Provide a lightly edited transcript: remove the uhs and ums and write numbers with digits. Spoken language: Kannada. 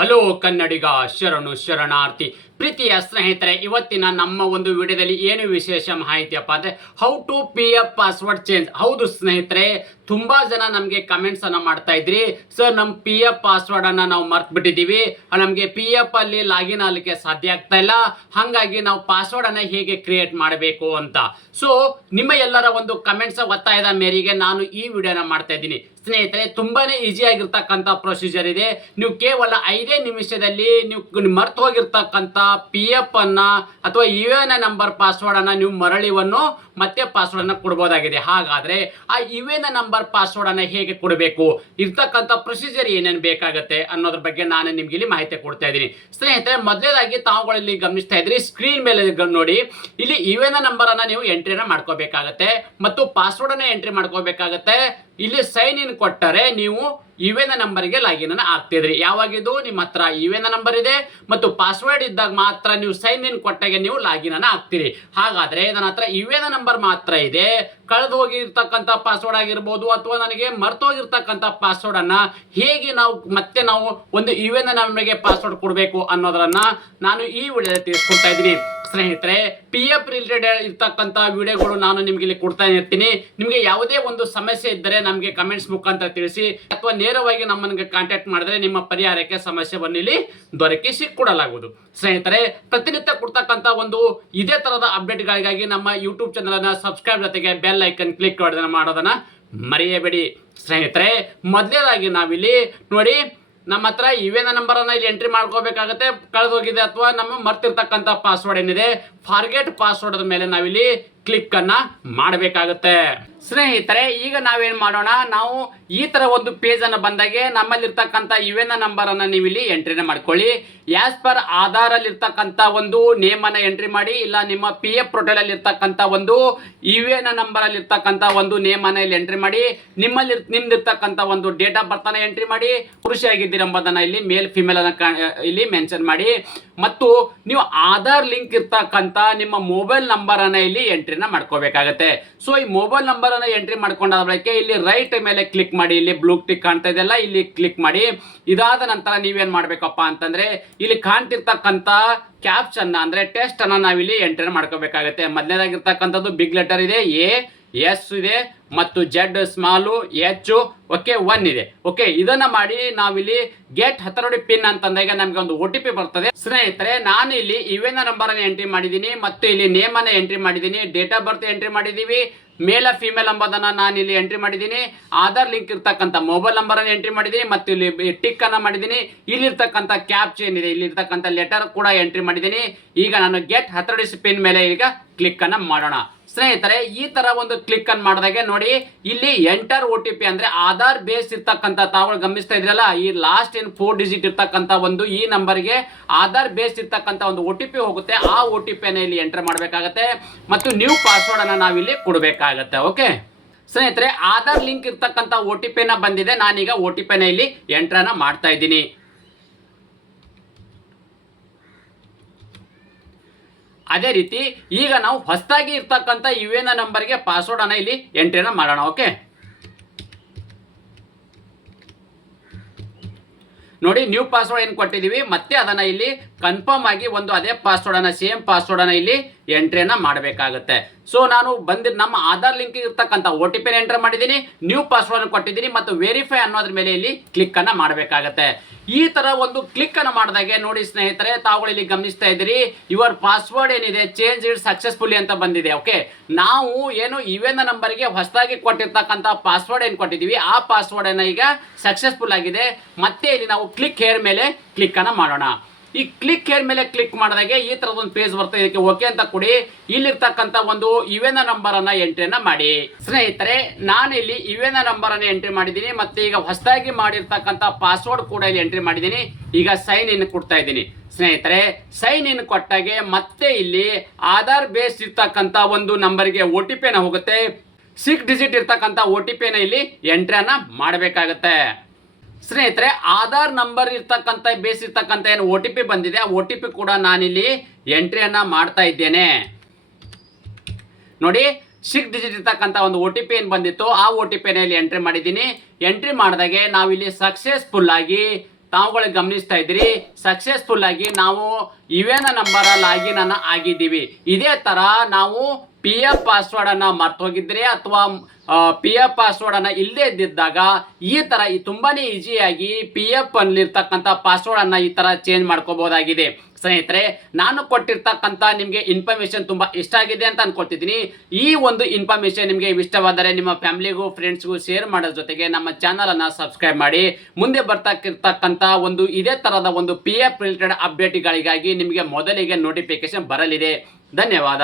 ಹಲೋ ಕನ್ನಡಿಗ ಶರಣು ಶರಣಾರ್ಥಿ. ಪ್ರೀತಿಯ ಸ್ನೇಹಿತರೆ, ಇವತ್ತಿನ ನಮ್ಮ ಒಂದು ವಿಡಿಯೋದಲ್ಲಿ ಏನು ವಿಶೇಷ ಮಾಹಿತಿಯಪ್ಪ ಅಂದರೆ how to P F password change. ಹೌದು ಸ್ನೇಹಿತರೆ, ತುಂಬ ಜನ ನಮಗೆ ಕಮೆಂಟ್ಸ್ ಅನ್ನು ಮಾಡ್ತಾ ಇದ್ರಿ, ಸರ್ ನಮ್ಮ ಪಿ ಎಫ್ ಪಾಸ್ವರ್ಡ್ ಅನ್ನು ನಾವು ಮರ್ತು ಬಿಟ್ಟಿದ್ದೀವಿ, ನಮಗೆ ಪಿ ಎಫ್ ಅಲ್ಲಿ ಲಾಗಿನ್ ಆಗಲಿಕ್ಕೆ ಸಾಧ್ಯ ಆಗ್ತಾ ಇಲ್ಲ, ಹಾಗಾಗಿ ನಾವು ಪಾಸ್ವರ್ಡ್ ಅನ್ನು ಹೇಗೆ ಕ್ರಿಯೇಟ್ ಮಾಡಬೇಕು ಅಂತ. ಸೊ ನಿಮ್ಮ ಎಲ್ಲರ ಒಂದು ಕಮೆಂಟ್ಸ್ ಒತ್ತಾಯದ ಮೇರೆಗೆ ನಾನು ಈ ವಿಡಿಯೋನ ಮಾಡ್ತಾ ಇದ್ದೀನಿ. ಸ್ನೇಹಿತರೆ, ತುಂಬಾನೇ ಈಸಿ ಆಗಿರ್ತಕ್ಕಂಥ ಪ್ರೊಸೀಜರ್ ಇದೆ. ನೀವು ಕೇವಲ 5 ನಿಮಿಷದಲ್ಲಿ ನೀವು ಮರ್ತು ಹೋಗಿರ್ತಕ್ಕಂಥ ಪಿ ಎಫ್ ಅನ್ನ ಅಥವಾ ಯು ಎನ್ ನಂಬರ್ ಪಾಸ್ವರ್ಡ್ ಅನ್ನ ನೀವು ಮರಳಿವನ್ನು ಮತ್ತೆ ಪಾಸ್ವರ್ಡ್ ಅನ್ನ ಕೊಡಬಹುದಾಗಿದೆ. ಹಾಗಾದ್ರೆ ಆ ಯು ಎನ್ ನಂಬರ್ ಪಾಸ್ವರ್ಡ್ ಅನ್ನ ಹೇಗೆ ಕೊಡಬೇಕು, ಇರ್ತಕ್ಕಂಥ ಪ್ರೊಸೀಜರ್ ಏನೇನು ಬೇಕಾಗುತ್ತೆ ಅನ್ನೋದ್ರ ಬಗ್ಗೆ ನಾನು ನಿಮ್ಗೆ ಇಲ್ಲಿ ಮಾಹಿತಿ ಕೊಡ್ತಾ ಇದ್ದೀನಿ. ಸ್ನೇಹಿತರೆ, ಮೊದಲೇದಾಗಿ ತಾವುಗಳಲ್ಲಿ ಗಮನಿಸ್ತಾ ಇದ್ರಿ, ಸ್ಕ್ರೀನ್ ಮೇಲೆ ನೋಡಿ, ಇಲ್ಲಿ ಯು ಎನ್ ನಂಬರ್ ಅನ್ನ ನೀವು ಎಂಟ್ರಿನ ಮಾಡ್ಕೋಬೇಕಾಗತ್ತೆ ಮತ್ತು ಪಾಸ್ವರ್ಡ್ ಅನ್ನ ಎಂಟ್ರಿ ಮಾಡ್ಕೋಬೇಕಾಗತ್ತೆ. ಇಲ್ಲಿ ಸೈನ್ ಇನ್ ಕೊಟ್ಟರೆ ನೀವು ಯು ಎನ್ ನಂಬರ್ಗೆ ಲಾಗಿನ್ ಅನ್ನು ಆಗ್ತಿದ್ರಿ. ಯಾವಾಗಿದ್ದು ನಿಮ್ಮ ಹತ್ರ ಯು ಎನ್ ನಂಬರ್ ಇದೆ ಮತ್ತು ಪಾಸ್ವರ್ಡ್ ಇದ್ದಾಗ ಮಾತ್ರ ನೀವು ಸೈನ್ ಇನ್ ಕೊಟ್ಟಾಗ ನೀವು ಲಾಗಿನ್ ಅನ್ನು ಆಗ್ತೀರಿ. ಹಾಗಾದ್ರೆ ನನ್ನ ಹತ್ರ ಯು ಎನ್ ನಂಬರ್ ಮಾತ್ರ ಇದೆ, ಕಳೆದು ಹೋಗಿರ್ತಕ್ಕಂಥ ಪಾಸ್ವರ್ಡ್ ಆಗಿರ್ಬೋದು ಅಥವಾ ನನಗೆ ಮರ್ತು ಹೋಗಿರ್ತಕ್ಕಂಥ ಪಾಸ್ವರ್ಡ್ ಅನ್ನ ಹೇಗೆ ನಾವು ಒಂದು ಯು ಎನ್ ನಂಬರ್ಗೆ ಪಾಸ್ವರ್ಡ್ ಕೊಡಬೇಕು ಅನ್ನೋದನ್ನ ನಾನು ಈ ವಿಡಿಯೋದಲ್ಲಿ ತಿಳಿಸ್ಕೊಡ್ತಾ ಇದ್ದೀನಿ. ಸ್ನೇಹಿತರೆ, ಪಿ ಎಫ್ ರಿಲೇಟೆಡ್ ಇರ್ತಕ್ಕಂಥ ವಿಡಿಯೋಗಳು ನಾನು ನಿಮ್ಗೆ ಇಲ್ಲಿ ಕೊಡ್ತಾ ಇರ್ತೀನಿ. ನಿಮಗೆ ಯಾವುದೇ ಒಂದು ಸಮಸ್ಯೆ ಇದ್ದರೆ ನಮಗೆ ಕಮೆಂಟ್ಸ್ ಮುಖಾಂತರ ತಿಳಿಸಿ ಅಥವಾ ನೇರವಾಗಿ ನಮ್ಮನ್ನು ಕಾಂಟ್ಯಾಕ್ಟ್ ಮಾಡಿದ್ರೆ ನಿಮ್ಮ ಪರಿಹಾರಕ್ಕೆ ಸಮಸ್ಯೆಯನ್ನು ಇಲ್ಲಿ ದೊರಕಿಸಿ ಕೊಡಲಾಗುವುದು. ಸ್ನೇಹಿತರೆ, ಪ್ರತಿನಿತ್ಯ ಕೊಡ್ತಕ್ಕಂಥ ಒಂದು ಇದೇ ತರಹದ ಅಪ್ಡೇಟ್ಗಳಿಗಾಗಿ ನಮ್ಮ ಯೂಟ್ಯೂಬ್ ಚಾನಲ್ ಅನ್ನ ಸಬ್ಸ್ಕ್ರೈಬ್ ಜೊತೆಗೆ ಬೆಲ್ ಐಕನ್ ಕ್ಲಿಕ್ ಮಾಡೋದನ್ನ ಮರೆಯಬೇಡಿ. ಸ್ನೇಹಿತರೆ, ಮೊದಲೇದಾಗಿ ನಾವಿಲ್ಲಿ ನೋಡಿ, ನಮ್ಮ ಹತ್ರ ಯು ಎನ್ ನಂಬರ್ ಅನ್ನ ಇಲ್ಲಿ ಎಂಟ್ರಿ ಮಾಡ್ಕೋಬೇಕಾಗತ್ತೆ. ಕಳೆದೋಗಿದೆ ಅಥವಾ ನಮ್ಮ ಮರ್ತಿರ್ತಕ್ಕಂಥ ಪಾಸ್ವರ್ಡ್ ಏನಿದೆ, ಫಾರ್ಗೆಟ್ ಪಾಸ್ವರ್ಡ್ ಮೇಲೆ ನಾವಿಲ್ಲಿ ಕ್ಲಿಕ್ ಅನ್ನ ಮಾಡಬೇಕಾಗುತ್ತೆ. ಸ್ನೇಹಿತರೆ, ಈಗ ನಾವೇನ್ ಮಾಡೋಣ, ನಾವು ಈ ತರ ಒಂದು ಪೇಜ್ ಅನ್ನ ಬಂದಾಗೆ ನಮ್ಮಲ್ಲಿರ್ತಕ್ಕಂಥ ಯು ಎನ್ ನಂಬರ್ ಅನ್ನ ನೀವು ಇಲ್ಲಿ ಎಂಟ್ರಿನ ಮಾಡ್ಕೊಳ್ಳಿ. ಆಸ್ ಪರ್ ಆಧಾರ್ ಅಲ್ಲಿ ಇರ್ತಕ್ಕಂಥ ಒಂದು ನೇಮ್ ಅನ್ನ ಎಂಟ್ರಿ ಮಾಡಿ, ಇಲ್ಲ ನಿಮ್ಮ ಪಿ ಎಫ್ ಪೋರ್ಟಲ್ ಅಲ್ಲಿ ಇರ್ತಕ್ಕಂಥ ಒಂದು ಯು ಎನ್ ನಂಬರ್ ಅಲ್ಲಿ ಇರ್ತಕ್ಕಂಥ ಒಂದು ನೇಮ್ ಅನ್ನ ಇಲ್ಲಿ ಎಂಟ್ರಿ ಮಾಡಿ, ನಿಮ್ದಿರ್ತಕ್ಕಂಥ ಒಂದು ಡೇಟ್ ಆಫ್ ಬರ್ತ್ ಅನ್ನ ಎಂಟ್ರಿ ಮಾಡಿ, ಪುರುಷ ಆಗಿದ್ದೀರಿ ಎಂಬುದನ್ನ ಇಲ್ಲಿ ಮೇಲ್ ಫಿಮೇಲ್ ಅನ್ನ ಇಲ್ಲಿ ಮೆನ್ಷನ್ ಮಾಡಿ, ಮತ್ತು ನೀವು ಆಧಾರ್ ಲಿಂಕ್ ಇರ್ತಕ್ಕಂಥ ನಿಮ್ಮ ಮೊಬೈಲ್ ನಂಬರ್ ಅನ್ನ ಇಲ್ಲಿ ಎಂಟ್ರಿನ ಮಾಡ್ಕೋಬೇಕಾಗತ್ತೆ. ಸೊ ಈ ಮೊಬೈಲ್ ನಂಬರ್ ಅನ್ನ ಎಂಟ್ರಿ ಮಾಡ್ಕೊಂಡಾದ ಬಳಿಕ ಇಲ್ಲಿ ರೈಟ್ ಮೇಲೆ ಕ್ಲಿಕ್ ಮಾಡಿ, ಇಲ್ಲಿ ಬ್ಲೂ ಟಿಕ್ ಕಾಣ್ತಾ ಇದೆಯಲ್ಲ, ಇಲ್ಲಿ ಕ್ಲಿಕ್ ಮಾಡಿ. ಇದಾದ ನಂತರ ನೀವೇನ್ ಮಾಡ್ಬೇಕಪ್ಪ ಅಂತಂದ್ರೆ, ಇಲ್ಲಿ ಕಾಣ್ತಿರ್ತಕ್ಕಂಥ ಕ್ಯಾಪ್ಷನ್ ಅಂದ್ರೆ ಟೆಸ್ಟ್ ಅನ್ನ ನಾವಿಲ್ಲಿ ಎಂಟ್ರಿ ಮಾಡ್ಕೋಬೇಕಾಗತ್ತೆ. ಮೊದಲನೇದಾಗಿರ್ತಕ್ಕಂಥದ್ದು ಬಿಗ್ ಲೆಟರ್ ಇದೆ, ಎಸ್ ಇದೆ ಮತ್ತು ಜೆಡ್ ಸ್ಮಾಲು, ಎಚ್, ಓಕೆ 1 ಇದೆ. ಓಕೆ, ಇದನ್ನ ಮಾಡಿ ನಾವಿಲ್ಲಿ ಗೆಟ್ ಅಥಾರಿಟಿ ಪಿನ್ ಅಂತಂದಾಗ ನಮ್ಗೆ ಒಂದು OTP ಬರ್ತದೆ. ಸ್ನೇಹಿತರೆ, ನಾನು ಇಲ್ಲಿ ಯು ಎನ್ ನಂಬರ್ ಅನ್ನು ಎಂಟ್ರಿ ಮಾಡಿದ್ದೀನಿ ಮತ್ತು ಇಲ್ಲಿ ನೇಮ್ ಅನ್ನ ಎಂಟ್ರಿ ಮಾಡಿದ್ದೀನಿ, ಡೇಟ್ ಆಫ್ ಬರ್ತ್ ಎಂಟ್ರಿ ಮಾಡಿದೀವಿ, ಮೇಲ್ ಫಿಮೇಲ್ ಎಂಬುದನ್ನ ನಾನು ಇಲ್ಲಿ ಎಂಟ್ರಿ ಮಾಡಿದ್ದೀನಿ, ಆಧಾರ್ ಲಿಂಕ್ ಇರ್ತಕ್ಕಂಥ ಮೊಬೈಲ್ ನಂಬರ್ ಅನ್ನು ಎಂಟ್ರಿ ಮಾಡಿದ್ದೀನಿ ಮತ್ತು ಇಲ್ಲಿ ಟಿಕ್ ಅನ್ನ ಮಾಡಿದ್ದೀನಿ. ಇಲ್ಲಿರ್ತಕ್ಕಂಥ ಕ್ಯಾಪ್ಚರ್ ಏನಿದೆ, ಇಲ್ಲಿರ್ತಕ್ಕಂಥ ಲೆಟರ್ ಕೂಡ ಎಂಟ್ರಿ ಮಾಡಿದ್ದೀನಿ. ಈಗ ನಾನು ಗೆಟ್ ಅಥಾರಿಟಿ ಪಿನ್ ಮೇಲೆ ಈಗ ಕ್ಲಿಕ್ ಅನ್ನ ಮಾಡೋಣ. ಸ್ನೇಹಿತರೆ, ಈ ತರ ಒಂದು ಕ್ಲಿಕ್ ಅನ್ನು ಮಾಡಿದಾಗ ನೋಡಿ, ಇಲ್ಲಿ ಎಂಟರ್ OTP ಅಂದ್ರೆ ಆಧಾರ್ ಬೇಸ್ ಇರ್ತಕ್ಕಂಥ, ತಾವು ಗಮನಿಸ್ತಾ ಇದ್ರಲ್ಲ, ಈ ಲಾಸ್ಟ್ 4 ಡಿಜಿಟ್ ಇರ್ತಕ್ಕಂಥ ಒಂದು ಈ ನಂಬರ್ಗೆ ಆಧಾರ್ ಬೇಸ್ ಇರ್ತಕ್ಕಂಥ ಒಂದು OTP ಹೋಗುತ್ತೆ. ಆ OTP ಅನ್ನ ಇಲ್ಲಿ ಎಂಟರ್ ಮಾಡಬೇಕಾಗತ್ತೆ ಮತ್ತು ನ್ಯೂ ಪಾಸ್ವರ್ಡ್ ಅನ್ನ ನಾವಿಲ್ಲಿ ಕೊಡಬೇಕಾಗತ್ತೆ. ಓಕೆ ಸ್ನೇಹಿತರೆ, ಆಧಾರ್ ಲಿಂಕ್ ಇರ್ತಕ್ಕಂಥ OTP ನ ಬಂದಿದೆ, ನಾನೀಗ OTP ನ ಇಲ್ಲಿ ಎಂಟರ್ ಅನ್ನ ಮಾಡ್ತಾ ಇದ್ದೀನಿ. ಅದೇ ರೀತಿ ಈಗ ನಾವು ಹೊಸದಾಗಿ ಇರ್ತಕ್ಕಂಥ ಯು ಎನ್ ನಂಬರ್ಗೆ ಪಾಸ್ವರ್ಡ್ ಅನ್ನ ಇಲ್ಲಿ ಎಂಟ್ರಿನ ಮಾಡೋಣ. ಓಕೆ ನೋಡಿ, ನ್ಯೂ ಪಾಸ್ವರ್ಡ್ ಏನು ಕೊಟ್ಟಿದ್ದೀವಿ, ಮತ್ತೆ ಅದನ್ನ ಇಲ್ಲಿ ಕನ್ಫರ್ಮ್ ಆಗಿ ಒಂದು ಅದೇ ಪಾಸ್ವರ್ಡ್ ಅನ್ನ, ಸೇಮ್ ಪಾಸ್ವರ್ಡ್ ಅನ್ನ ಇಲ್ಲಿ ಎಂಟ್ರಿಯನ್ನ ಮಾಡಬೇಕಾಗುತ್ತೆ. ಸೊ ನಾನು ನಮ್ಮ ಆಧಾರ್ ಲಿಂಕ್ ಇರ್ತಕ್ಕಂಥ OTP ಎಂಟರ್ ಮಾಡಿದ್ದೀನಿ, ನ್ಯೂ ಪಾಸ್ವರ್ಡ್ ಅನ್ನು ಕೊಟ್ಟಿದ್ದೀನಿ ಮತ್ತು ವೆರಿಫೈ ಅನ್ನೋದ್ರ ಮೇಲೆ ಇಲ್ಲಿ ಕ್ಲಿಕ್ ಅನ್ನ ಮಾಡಬೇಕಾಗತ್ತೆ. ಈ ತರ ಒಂದು ಕ್ಲಿಕ್ ಅನ್ನು ಮಾಡಿದಾಗೆ ನೋಡಿ ಸ್ನೇಹಿತರೆ, ತಾವುಗಳು ಇಲ್ಲಿ ಗಮನಿಸ್ತಾ ಇದ್ದೀರಿ, ಯುವರ್ ಪಾಸ್ವರ್ಡ್ ಏನಿದೆ ಚೇಂಜ್ ಇಟ್ ಸಕ್ಸಸ್ಫುಲಿ ಅಂತ ಬಂದಿದೆ. ಓಕೆ, ನಾವು ಏನು ಯು ಎನ್ ನಂಬರ್ಗೆ ಹೊಸದಾಗಿ ಕೊಟ್ಟಿರ್ತಕ್ಕಂಥ ಪಾಸ್ವರ್ಡ್ ಏನು ಕೊಟ್ಟಿದ್ದೀವಿ, ಆ ಪಾಸ್ವರ್ಡ್ ಅನ್ನ ಈಗ ಸಕ್ಸಸ್ಫುಲ್ ಆಗಿದೆ. ಮತ್ತೆ ಇಲ್ಲಿ ನಾವು ಕ್ಲಿಕ್ ಹೇರ್ ಮೇಲೆ ಕ್ಲಿಕ್ ಅನ್ನ ಮಾಡೋಣ. ಈ ಕ್ಲಿಕ್ ಹೇರ್ ಮೇಲೆ ಕ್ಲಿಕ್ ಮಾಡಿದಾಗೆ ಈ ತರದ ಒಂದು ಪೇಜ್ ಬರ್ತದೆ. ಇದಕ್ಕೆ ಓಕೆ ಅಂತ ಕೊಡಿ. ಇಲ್ಲಿರ್ತಕ್ಕಂಥ ಒಂದು ಯು ಎನ್ ನಂಬರ್ ಅನ್ನ ಎಂಟ್ರಿಯನ್ನ ಮಾಡಿ. ಸ್ನೇಹಿತರೆ, ನಾನು ಇಲ್ಲಿ ಯು ಎನ್ ನಂಬರ್ ಅನ್ನ ಎಂಟ್ರಿ ಮಾಡಿದ್ದೀನಿ ಮತ್ತೆ ಈಗ ಹೊಸದಾಗಿ ಮಾಡಿರ್ತಕ್ಕಂಥ ಪಾಸ್ವರ್ಡ್ ಕೂಡ ಇಲ್ಲಿ ಎಂಟ್ರಿ ಮಾಡಿದ್ದೀನಿ. ಈಗ ಸೈನ್ ಇನ್ ಕೊಡ್ತಾ ಇದ್ದೀನಿ. ಸ್ನೇಹಿತರೆ, ಸೈನ್ ಇನ್ ಕೊಟ್ಟಾಗೆ ಮತ್ತೆ ಇಲ್ಲಿ ಆಧಾರ್ ಬೇಸ್ ಇರ್ತಕ್ಕಂಥ ಒಂದು ನಂಬರ್ಗೆ OTP ನ ಹೋಗುತ್ತೆ. 6 ಡಿಜಿಟ್ ಇರ್ತಕ್ಕಂಥ OTP ನ ಇಲ್ಲಿ ಎಂಟ್ರಿಯನ್ನ ಮಾಡಬೇಕಾಗತ್ತೆ. ಸ್ನೇಹಿತರೆ, ಆಧಾರ್ ನಂಬರ್ ಇರ್ತಕ್ಕಂಥ ಬೇಸ್ ಇರ್ತಕ್ಕಂಥ ಏನು OTP ಬಂದಿದೆ, ಆ OTP ಕೂಡ ನಾನಿಲ್ಲಿ ಎಂಟ್ರಿಯನ್ನ ಮಾಡ್ತಾ ಇದ್ದೇನೆ. ನೋಡಿ, 6 ಡಿಜಿಟ್ ಇರ್ತಕ್ಕಂಥ ಒಂದು OTP ಏನು ಬಂದಿತ್ತು, ಆ OTP ನ ಇಲ್ಲಿ ಎಂಟ್ರಿ ಮಾಡಿದ್ದೀನಿ. ಎಂಟ್ರಿ ಮಾಡಿದಾಗೆ ನಾವಿಲ್ಲಿ ಸಕ್ಸಸ್ಫುಲ್ ಆಗಿ ತಾವುಗಳು ಗಮನಿಸ್ತಾ ಇದ್ದೀರಿ, ಸಕ್ಸಸ್ಫುಲ್ ಆಗಿ ನಾವು ಇವೇನ ನಂಬರ್ ಲಾಗಿನ್ ಅನ್ನ ಆಗಿದ್ದೀವಿ. ಇದೇ ತರ ನಾವು ಪಿ ಎಫ್ ಪಾಸ್ವರ್ಡ್ ಅನ್ನ ಮರ್ತೋಗಿದ್ರೆ ಅಥವಾ ಪಿ ಎಫ್ ಪಾಸ್ವರ್ಡ್ ಅನ್ನ ಇಲ್ಲದೆ ಇದ್ದಿದ್ದಾಗ ಈ ತರ ತುಂಬಾನೇ ಈಸಿಯಾಗಿ ಪಿ ಎಫ್ ಅಲ್ಲಿರ್ತಕ್ಕಂಥ ಪಾಸ್ವರ್ಡ್ ಅನ್ನ ಈ ತರ ಚೇಂಜ್ ಮಾಡ್ಕೋಬಹುದಾಗಿದೆ. ಸ್ನೇಹಿತರೆ, ನಾನು ಕೊಟ್ಟಿರ್ತಕ್ಕಂಥ ನಿಮಗೆ ಇನ್ಫಾರ್ಮೇಶನ್ ತುಂಬಾ ಇಷ್ಟ ಆಗಿದೆ ಅಂತ ಅನ್ಕೊಳ್ತಿದ್ದೀನಿ. ಈ ಒಂದು ಇನ್ಫಾರ್ಮೇಶನ್ ನಿಮಗೆ ಇಷ್ಟವಾದರೆ ನಿಮ್ಮ ಫ್ಯಾಮಿಲಿಗೂ ಫ್ರೆಂಡ್ಸ್ಗೂ ಶೇರ್ ಮಾಡೋದ್ರ ಜೊತೆಗೆ ನಮ್ಮ ಚಾನಲ್ ಅನ್ನ ಸಬ್ಸ್ಕ್ರೈಬ್ ಮಾಡಿ. ಮುಂದೆ ಬರ್ತಕ್ಕಂಥ ಒಂದು ಇದೇ ತರಹದ ಒಂದು ಪಿ ಎಫ್ ರಿಲೇಟೆಡ್ ಅಪ್ಡೇಟ್ಗಳಿಗಾಗಿ ನಿಮಗೆ ಮೊದಲಿಗೆ ನೋಟಿಫಿಕೇಶನ್ ಬರಲಿದೆ. ಧನ್ಯವಾದ.